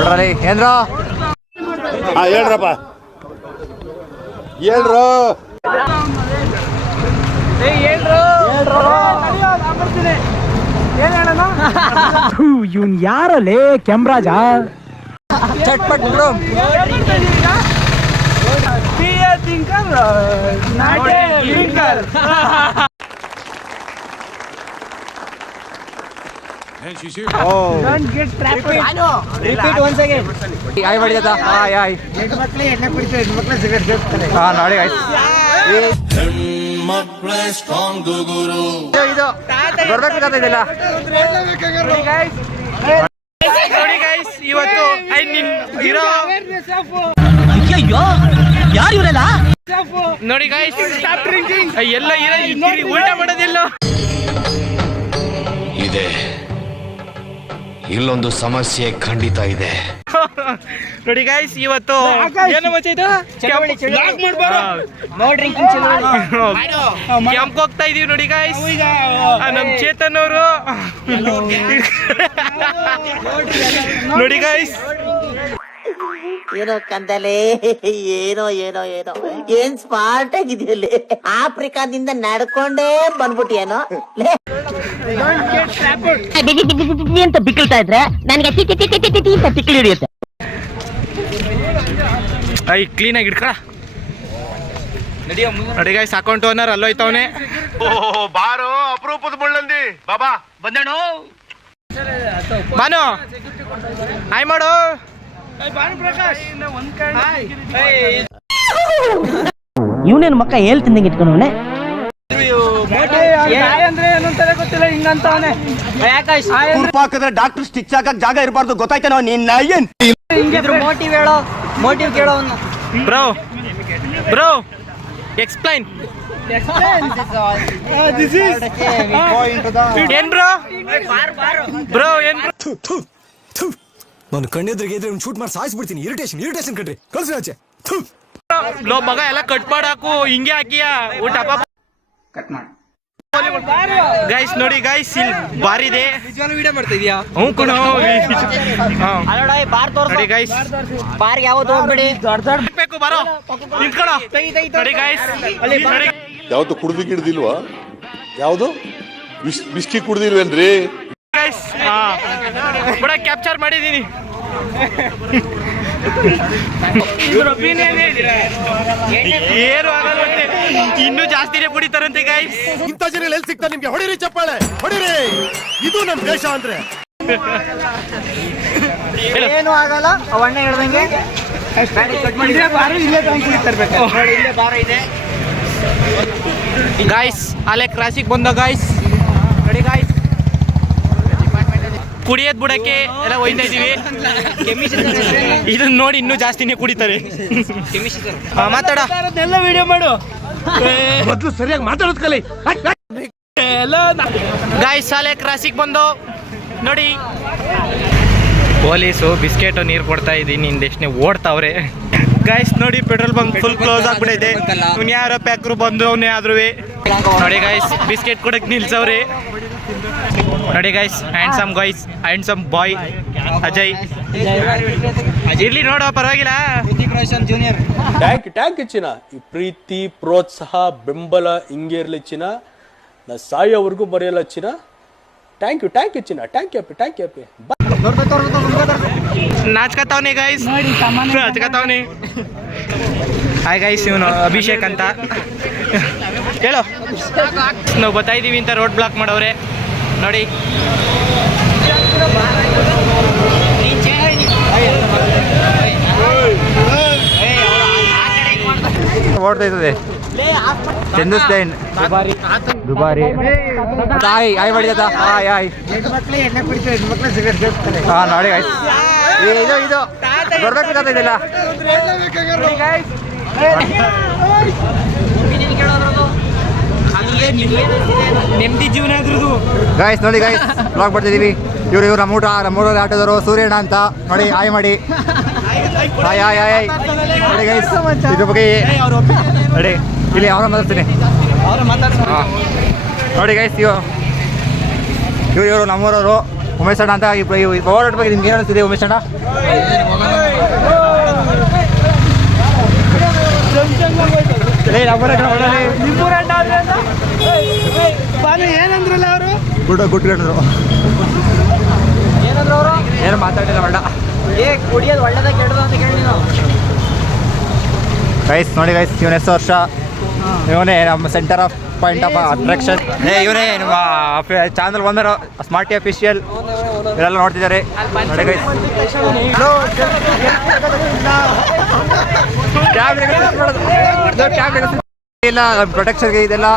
ನೋಡ್ರಿ ಏನ್ರ ಹೇಳ್ರಪ್ಪ ಹೇಳ್ರು ಇವನ್ ಯಾರಲ್ಲೇ ಕೆಂಬ್ರಾಜ ಚಟ್ಪಟ್ ಬ್ರೋ ಆಯ್ ಮಾಡಿದ ಆಯ್ ಆಯ್ ಹಾ ನೋಡಿ ಇದು ಬರ್ಬೇಕು ಇದಿಲ್ಲ ನೋಡಿ ಗೈಸ್ ಇವತ್ತು ಇರೋ ಯಾರು ಇವರೆಲ್ಲ ನೋಡಿ ಗೈಸ್ ಎಲ್ಲ ಉಲ್ಟಾ ಮಾಡೋದಿಲ್ಲ ಇದೆ ಇಲ್ಲೊಂದು ಸಮಸ್ಯೆ ಖಂಡಿತ ಇದೆ. ನೋಡಿ ಗೈಸ್ ಇವತ್ತು ಏನು ಮಚ್ಚೈತು ಕ್ಯಾಂಪ್ ಹೋಗ್ತಾ ಇದೀವಿ ನೋಡಿ ಗೈಸ್. ನಮ್ ಚೇತನ್ ಅವರು ನೋಡಿ ಗೈಸ್ ಏನೋ ಕಂದಲೆ ಏನೋ ಏನೋ ಏನೋ ಏನ್ ಸ್ಮಾರ್ಟ್ ಆಗಿದೆಯಲ್ಲಿ ಆಫ್ರಿಕಾದಿಂದ ನಡ್ಕೊಂಡೇ ಬಂದ್ಬಿಟ್ಟಿಯೇನೋ ಅಂತ ಬಿಕ್ಕಳ್ತಾ ಇದ್ರೆ ನನಗೆ ತಿಕ್ಕಿ ಹಿಡಿಯುತ್ತೆ. ಐ ಕ್ಲೀನ್ ಆಗಿ ಇಡ್ಕ ನೋಡಿ ಗೈಸ್ ಅಕೌಂಟ್ ಓನರ್ ಅಲ್ಲೋಯ್ತವನೆ. ಬಾರೋ ಅಪರೂಪದ ಮುಳ್ಳಂದಿ ಬಾಬಾ ಬಂದೇಣು ಬಾನು ಆಯ್ ಮಾಡು ಇವನೇನು ಮಕ್ಕ ಹೇಳ್ತಿಂದಂಗೆ ಇಟ್ಕೊಂಡವನೆ ಹಾಕಿದ್ರೆ ಡಾಕ್ಟರ್ ಸ್ಟಿಚ್ ಹಾಕಕ್ ಜಾಗ ಇರಬಾರ್ದು ಗೊತ್ತಾಯ್ತೇನೋ ನಿನ್ನ ಏನ್ ಮೋಟಿವ್ ಹೇಳೋ ಮೋಟಿವ್ ಕೇಳೋ ಬ್ರೋ ಬ್ರೋ ಎಕ್ಸ್ಪ್ಲೈನ್ ಏನ್ ಬ್ರೋ ಬ್ರೋ ಏನ್ ನಾನು ಕಣ್ಣೆದ್ರಿಗೆ ಇದ್ರೆ ಶೂಟ್ ಮಾಡಿ ಸಾಯಿಸ್ಬಿಡ್ತೀನಿ. ಇರಿಟೇಷನ್ ಕಣ್ರಿ ಕಳ್ಸಿ ಆಚೆ. ಲೋ ಮಗ ಎಲ್ಲ ಕಟ್ ಮಾಡಾಕು ಹಿಂಗೆ ಹಾಕಿಯ ಊಟ ಕಟ್ ಮಾಡಿ ಗೈಸ್ ನೋಡಿ ಗೈಸ್ ಇಲ್ಲಿ ಬಾರ್ ಇದೆ. ವಿಡಿಯೋ ಮಾಡ್ತಾ ಇದೀಯಾ? ಹ್ಞೂ ಕಣ ಬಾರ್ ತೋರ್ಸ ನೋಡಿ ಗೈಸ್ ಬಾರ್ ಯಾವ್ದು ಹೋಗ್ಬಿಡಿ ಬೇಕು ಬರೋ ನಿಂತ್ಕೊಳ್ಳೋ ನೋಡಿ ಗೈಸ್ ನೋಡಿ ಯಾವತ್ತು ಕುಡ್ದು ಗಿಡ್ದಿಲ್ವಾ? ಯಾವುದು ಬಿಸ್ಕಿ ಕುಡ್ದಿಲ್ವೇನ್ರಿ? ಗೈಸ್ ಕೂಡ ಕ್ಯಾಪ್ಚರ್ ಮಾಡಿದೀನಿ. ಏನು ಆಗಲ್ಲ ಇನ್ನೂ ಜಾಸ್ತಿನೇ ಕುಡಿತಾರಂತೆ ಗೈಸ್. ಇಂಥ ಜನ ಎಲ್ಲಿ ಸಿಗ್ತಾರೆ ನಿಮ್ಗೆ? ಹೊಡಿರಿ ಚಪ್ಪಾಳೆ ಹೊಡಿರಿ, ಇದು ನಮ್ ದೇಶ ಅಂದ್ರೆ. ಏನು ಆಗಲ್ಲ ಅವಣ್ಣ ಹೇಳ್ದಂಗೆ ಗಾಯ್ಸ್ ಅಲ್ಲೇ ಕ್ರಾಸಿಗೆ ಬಂದ ಗಾಯ್ಸ್ ನೋಡಿ ಗಾಯ್ಸ್ ಕುಡಿಯೋದ್ ಬಿಡಕ್ಕೆ ಎಲ್ಲ ಒಯ್ತಾ ಇದೀವಿ. ಇದನ್ನ ನೋಡಿ ಇನ್ನೂ ಜಾಸ್ತಿನೇ ಕುಡಿತಾರೆ. ಮಾತಾಡ ಎಲ್ಲ ವಿಡಿಯೋ ಮಾಡು ಮೊದಲು ಸರಿಯಾಗಿ ಮಾತಾಡೋದ್ ಕಲಿ. ಗಾಯ್ಸ್ ಅಲ್ಲೇ ಕ್ರಾಸಿಗೆ ಬಂದು ನೋಡಿ ಪೊಲೀಸು ಬಿಸ್ಕೆಟು ನೀರು ಕೊಡ್ತಾ ಇದ್ದೀನಿ ಇಂದೆಷ್ಟೇ ಓಡ್ತಾವ್ರೆ. ಗಾಯ್ಸ್ ನೋಡಿ ಪೆಟ್ರೋಲ್ ಬಂಕ್ ಫುಲ್ ಕ್ಲೋಸ್ ಆಗ್ಬಿಟ್ಟೈತೆ. ಇವ್ನು ಯಾರೋ ಪ್ಯಾಕ್ರು ಬಂದು ಅವನೇ ಆದ್ರೂ ನೋಡಿ ಗಾಯ್ಸ್ ಬಿಸ್ಕೆಟ್ ಕೊಡಕ್ಕೆ ನಿಲ್ಸವ್ರೆ. ನೋಡಿ ಗೈಸ್ ಹ್ಯಾಂಡ್ಸಮ್ ಗೈಸ್ ಹ್ಯಾಂಡ್ಸಮ್ ಬಾಯ್ ಅಜಯ್ ಇರ್ಲಿ ನೋಡೋ ಪರವಾಗಿಲ್ಲ. ಟ್ಯಾಂಕ್ ಚಿನ್ನ ಈ ಪ್ರೀತಿ ಪ್ರೋತ್ಸಾಹ ಬೆಂಬಲ ಹಿಂಗೆ ಇರಲಿ ಚಿನ್ನ. ನಾ ಸಾಯೋವರೆಗೂ ಬರೆಯಲ್ಲ ಚಿನ್ನ. ಥ್ಯಾಂಕ್ ಯು ಚಿನ್ನ. ಥ್ಯಾಂಕ್ ಯು ನಾಚ್ಕತಾವನೆ ಗೈಸ್ ನಾಚ್ಕತಾವನೆ. ಹಾಯ್ ಗೈಸ್ ಇವನು ಅಭಿಷೇಕ್ ಅಂತ ಹೇಳೋ. ನಾವು ಬರ್ತಾ ಇದೀವಿ ಅಂತ ರೋಡ್ ಬ್ಲಾಕ್ ಮಾಡವ್ರೆ ನೋಡಿ. ಓಡ್ತಾ ಇರ್ತದೆ ಚೆಂದುಸ್ಟೈನ್ ದುಬಾರಿ ಆಯ್ ಆಯ್ ಮಾಡಿದ ಆಯ್ ಆಯ್ ಹಾ ನೋಡಿ ಗಾಯ್ಸ್ ಇದು ಬರ್ಬೇಕು ಇದಿಲ್ಲ ನೆಮ್ಮದಿ ಜೀವನ ಅದ್ರದ್ದು ಗಾಯ್ಸ್ ನೋಡಿ ಗಾಯ್ಸ್ ಬ್ಲಾಗ್ ಬರ್ತಿದೀವಿ. ಇವ್ರು ನಮ್ಮೂರ ಆಟೋದವರು ಸೂರ್ಯಣ್ಣ ಅಂತ ನೋಡಿ ಆಯ್ ಮಾಡಿ ಆಯ್ ಆಯ್ ಆಯ್ ನೋಡಿ ಗೈಸ್ ಇದ್ರ ಬಗ್ಗೆ ನೋಡಿ ಇಲ್ಲಿ ಅವರ ಮಾತಾಡ್ತೀನಿ ನೋಡಿ ಗೈಸ್ ಇವರು ನಮ್ಮೂರವರು ಉಮೇಶ್ ಅಣ್ಣ ಅಂತ ಓವರ್ ಬಗ್ಗೆ ನಿಮ್ಗೆ ಏನು ಅನಿಸ್ತಿದೆ ಉಮೇಶ್ ಅಣ್ಣ? ಏನಂದ್ರಲ್ಲ ಅವರು ಗುಟ್ಕೊಂಡ್ರು ಏನಂದ್ರು ಅವರು? ಏನು ಮಾತಾಡಿಲ್ಲ ಅಣ್ಣ. ಕುಡಿಯೋದು ಒಳ್ಳೇದ ಕೆಟ್ಟದ ಅಂತ ಕೇಳಿ ನಾವು. ಗೈಸ್ ನೋಡಿ ಗೈಸ್, ಇವನ ಹೆಸರು ವರ್ಷ, ಇವನೇ ನಮ್ಮ centre of point of attraction. ಇವನೇ ನಿಮ್ಮ ಚಾನಲ್ ಬಂದರು ಸ್ಮಾರ್ಟ್ ಟಿ ಅಫಿಷಿಯಲ್, ಇವರೆಲ್ಲ ನೋಡ್ತಿದ್ದಾರೆ ನೋಡಿ ಗೈಸ್. ಇಲ್ಲ ಪ್ರೊಟೆಕ್ಷನ್ಗೆ ಇದೆಲ್ಲ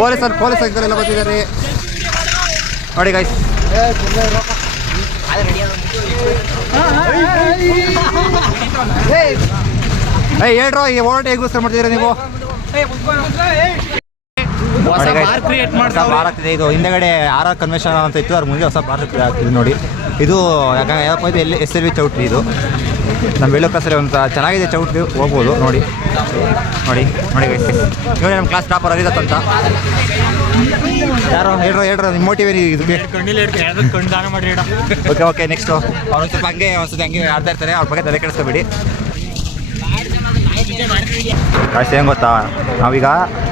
ಪೊಲೀಸ್ ಎಲ್ಲ ಬರ್ತಿದ್ದಾರೆ ನೋಡಿ ಗೈಸ್. ಹೇಳ್ರೋ ಈ ಓಲ್ಡ್ ಹೇಗೋಸ್ಕರ ಮಾಡ್ತಿದ್ದೀರಾ ನೀವು? ಬಾರ್ ಆಗ್ತಿದೆ ಇದು. ಹಿಂದೆಗಡೆ ಆರ್ ಕನ್ವೆನ್ಷನ್ ಅಂತ ಇತ್ತು, ಅದ್ರ ಮುಂದೆ ಹೊಸ ಬಾರ್ ಆಗ್ತಿದೆ ನೋಡಿ. ಇದು ಯಾಕಂದ್ರೆ ಯಾಕಪ್ಪ ಇದು ಎಲ್ಲಿ SLV ಚೌಟ್ರಿ ಇದು ನಮ್ಮ ವೇಲೋ ಕ್ಲಾಸಲ್ಲಿ ಒಂದು ಚೆನ್ನಾಗಿದೆ ಚೌಟ್ರಿ, ಹೋಗ್ಬೋದು ನೋಡಿ. ನೋಡಿ ನೋಡಿ ಗೈಸ್, ಇವನೇ ನಮ್ಮ ಕ್ಲಾಸ್ ಟಾಪರ್ ಅರಿದತ್ ಅಂತ. ಯಾರೋ ಹೇಳ್ರೋ ನಿಮ್ಮ ಮೋಟಿವ್ ಏನು ಇದಕ್ಕೆ? ಓಕೆ ನೆಕ್ಸ್ಟು ಅವ್ರು ಸ್ವಲ್ಪ ಹಂಗೆ ಆಡ್ತಾ ಇರ್ತಾರೆ, ಅವ್ರ ಬಗ್ಗೆ ತಲೆ ಕೆಡಿಸ್ಕೋಬೇಡಿ. ಅಷ್ಟೇ ಹೆಂಗೆ ಗೊತ್ತಾ, ನಾವೀಗ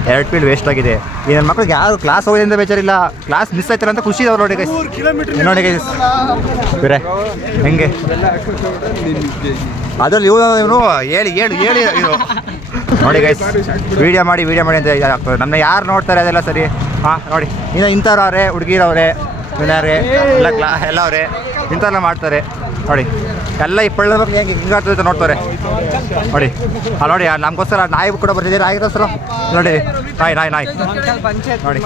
2 ಫೀಲ್ಡ್ ವೇಸ್ಟ್ ಆಗಿದೆ. ಈ ನನ್ನ ಮಕ್ಳಿಗೆ ಯಾರು ಕ್ಲಾಸ್ ಹೋಗೋದ್ರಿಂದ ಬೇಜಾರಿಲ್ಲ, ಕ್ಲಾಸ್ ಮಿಸ್ ಆಯ್ತಾರೆ ಅಂತ ಖುಷಿ ಅವ್ರು ನೋಡಿ ಗೈಸ್. ನೋಡಿ ಗೈಸ್ ಬೇರೆ ಹೆಂಗೆ ಅದ್ರಲ್ಲಿ ಇವನು ಹೇಳಿ ಇದು ನೋಡಿ ಗೈಸ್. ವೀಡಿಯೋ ಮಾಡಿ ಅಂತ ಇದಾಗ್ತದೆ. ನಮ್ಮನ್ನ ಯಾರು ನೋಡ್ತಾರೆ ಅದೆಲ್ಲ ಸರಿ. ಹಾಂ ನೋಡಿ, ಇನ್ನು ಇಂಥವ್ರವ್ರೆ ಹುಡುಗಿರವ್ರೆ ವಿನರೇ ಎಲ್ಲ ಅವರೇ ಇಂಥವೆಲ್ಲ ಮಾಡ್ತಾರೆ ನೋಡಿ. ಎಲ್ಲ ಈ ಪಳ್ಳ ಬಗ್ಗೆ ಹೆಂಗೆ ಆಗ್ತದೆ ನೋಡ್ತಾರೆ ನೋಡಿ. ನೋಡಿ ನಮಗೋಸ್ಕರ ನಾಯಿ ಕೂಡ ಬರ್ತಿದ್ದೀರಾ ಆಗಿರೋಸ್ಕರ ನೋಡಿ. ನಾಯಿ ನೋಡಿ,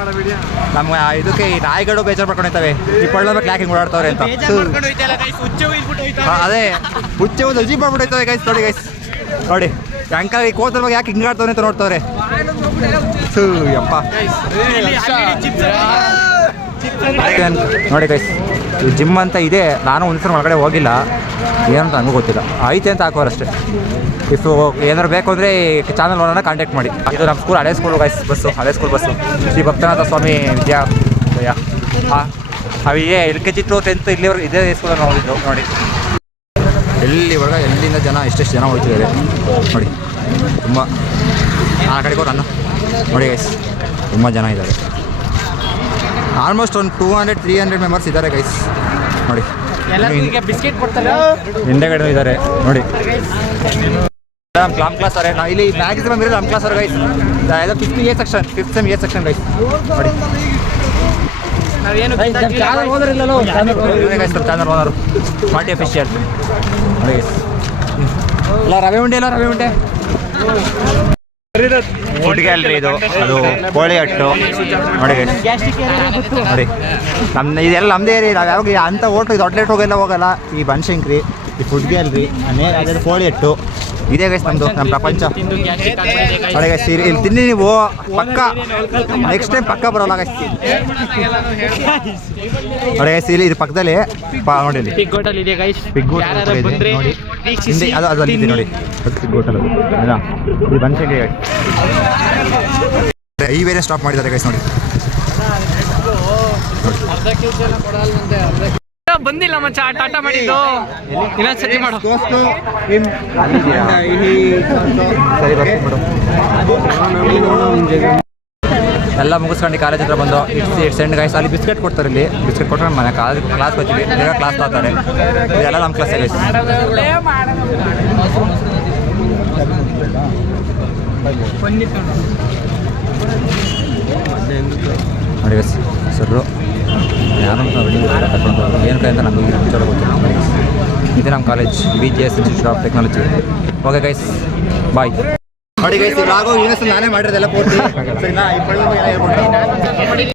ನಮ್ಮ ಇದಕ್ಕೆ ಈ ನಾಯಿಗಳು ಬೇಜಾರು ಮಾಡ್ಕೊಂಡಿರ್ತವೆ, ಈ ಪಳ್ಳ ಬಗ್ಗೆ ಯಾಕೆ ಹಿಂಗೆ ಓಡಾಡ್ತವ್ರೆ ಅಂತ. ಅದೇ ಹುಚ್ಚೆ ಒಂದು ಅಜೀಬ್ ಮಾಡ್ಬಿಟ್ಟೈತವೆ ಗೈಸ್. ನೋಡಿ ಗೈಸ್ ನೋಡಿ, ಅಂಕಲ್ ಈ ಕೋತರ ಬಗ್ಗೆ ಯಾಕೆ ಹಿಂಗೆ ಆಡ್ತವ್ರೆ ಅಂತ ನೋಡ್ತವ್ರೆ. ಯಪ್ಪ ನೋಡಿ ಗೈಸ್, ಈ ಜಿಮ್ ಅಂತ ಇದೆ. ನಾನು ಒಂದ್ಸಲ ಒಳಗಡೆ ಹೋಗಿಲ್ಲ, ಏನಂತ ನನಗೂ ಗೊತ್ತಿಲ್ಲ, ಐತೆ ಅಂತ ಹಾಕೋರು ಅಷ್ಟೇ. ಇಫ್ ಏನಾದ್ರು ಬೇಕು ಅಂದರೆ ಚಾನಲ್ ಓನರ್ನ ಕಾಂಟ್ಯಾಕ್ಟ್ ಮಾಡಿ. ಇದು ನಮ್ಮ ಸ್ಕೂಲ್ ಹಳೆ ಸ್ಕೂಲ್ ಗೈಸ್, ಹಳೆ ಸ್ಕೂಲ್ ಬಸ್ಸು ಶ್ರೀ ಭಕ್ತನಾಥ ಸ್ವಾಮಿ ವಿದ್ಯಾಲಯ. ಹಾಂ ಅವಿಗೆ LKG to 10th ಇಲ್ಲಿವರೆಗೂ ಇದೇ ಸ್ಕೂಲಲ್ಲಿ ನಾವು ಹೋಗಿದ್ದು ನೋಡಿ. ಎಲ್ಲಿಂದ ಜನ ಎಷ್ಟೆಷ್ಟು ಜನ ಹೋಗ್ತಿದ್ದಾರೆ ನೋಡಿ. ತುಂಬ ಆ ಕಡೆಗೆ ಹೋಗಿ ನನ್ನ ನೋಡಿ ಗೈಸ್, ತುಂಬ ಜನ ಇದ್ದಾರೆ. ಆಲ್ಮೋಸ್ಟ್ ಒಂದು 200-300 ಮೆಂಬರ್ಸ್ ಇದ್ದಾರೆ ಗೈಸ್ ನೋಡಿ. ಬಿಸ್ಕೆಟ್ ಕೊಡ್ತಾರೆ, ಹಿಂದೆಗಡೆ ಇದ್ದಾರೆ ನೋಡಿ. ನಮ್ಮ ಕ್ಲಾಸ್ ಅವರೇ, ನಾವು ಇಲ್ಲಿ ಮ್ಯಾಕ್ಸಿಮಮ್ ಇರೋದು ನಮ್ಮ ಕ್ಲಾಸ್ ಅವ್ರು ಗೈಸ್. ಇದು 5th sem A section guys ನೋಡಿ. Channel owner smart T official ನೋಡಿ ಗೈಸ್. ಇಲ್ಲ ರವೆ ಉಂಡೆ ಫುಡ್ ಗ್ಯಾಲರಿ ಇದು, ಅದು ಕೋಳಿ ಹಟ್ಟು ನೋಡಿ ಗೈಸ್. ನೋಡಿ ನಮ್ಮ ಇದೆಲ್ಲ ನಮ್ಮದೇ ಏರಿಯಾ. ನಾವು ಯಾವಾಗ ಅಂಥ ಹೋಟ್ಲು ಇದು ಔಟ್ಲೆಟ್ ಹೋಗಲ್ಲ. ಈ ಬನಶಂಕರಿ, ಈ ಫುಡ್ ಗ್ಯಾಲರಿ, ಅದೇ ಕೋಳಿ ಹಟ್ಟು ಇದೇ ಗೈಸ್ ನಮ್ಮದು, ನಮ್ಮ ಪ್ರಪಂಚ ನೋಡಿ ಗೈಸ್. ಇಲ್ಲಿ ತಿನ್ನಿ ನೀವು ಪಕ್ಕ, ನೆಕ್ಸ್ಟ್ ಟೈಮ್ ಪಕ್ಕ ಬರೋಲ್ಲ ಗೈಸ್. ನೋಡಿ ಗೈಸ್, ಇಲ್ಲಿ ಇದು ಪಕ್ಕದಲ್ಲಿ ನೋಡಿ ಇಲ್ಲಿ ಪಿಗ್ ಹೋಟೆಲ್ ಇದೆ ಗೈಸ್. ಪಿಗ್ ಹೋಟೆಲ್ ಇದೆ ನೋಡಿ, ಹಿಂದೆ ಅದು ಅಲ್ಲಿದೆ ನೋಡಿ, ಅದು ಪಿಗ್ ಹೋಟೆಲ್ ಅಲ್ಲ. ಇದು ಬನಶಂಕರಿ ಗೈಸ್. ಈ ಬೇರೆ ಸ್ಟಾಪ್ ಮಾಡಿದ್ದಾರೆ ಗೈಸ್ ನೋಡಿ. ಬಂದಿಲ್ಲ ಮಚ್ಚ, ಟಾಟಾ ಮಾಡಿದ್ದು ಇನ್ನೊಂದ್ಸತಿ ಮಾಡು. ಎಲ್ಲ ಮುಗಿಸ್ಕೊಂಡು ಕಾಲೇಜ್ ಹತ್ರ ಬಂದು ಇಟ್ಸ್ ಎಂಡ್ ಗೈಸ್. ಅಲ್ಲಿ ಬಿಸ್ಕೆಟ್ ಕೊಡ್ತಾರೆ, ಇಲ್ಲಿ ಬಿಸ್ಕೆಟ್ ಕೊಟ್ಟರೆ ಮನೆ ಕ್ಲಾಸ್ ಬರ್ತೀವಿ, ಬೇಗ ಕ್ಲಾಸ್ ತಗೋತಾರೆ. ಇದೆಲ್ಲ ನಮ್ಮ ಕ್ಲಾಸ್ ಗೈಸ್. ನೋಡಿ ಗೈಸ್, ಸರ್ರು ಯಾರಂತ ಏನು ಕೈ ಅಂತ ನಮಗೆ ಚಲೋ ಗೊತ್ತಿಲ್ಲ. ಇದೆ ನಮ್ಮ college, BGS institute of technology. Okay guys, bye. ನೋಡಿ ಗೈಸ್, ಇವಾಗೋ ಯೂನಿವರ್ಸಿಟಿ ನಾನೇ ಮಾಡಿರೋದೆಲ್ಲ ಪೂರ್ತಿ ಸರಿನಾ. ಈ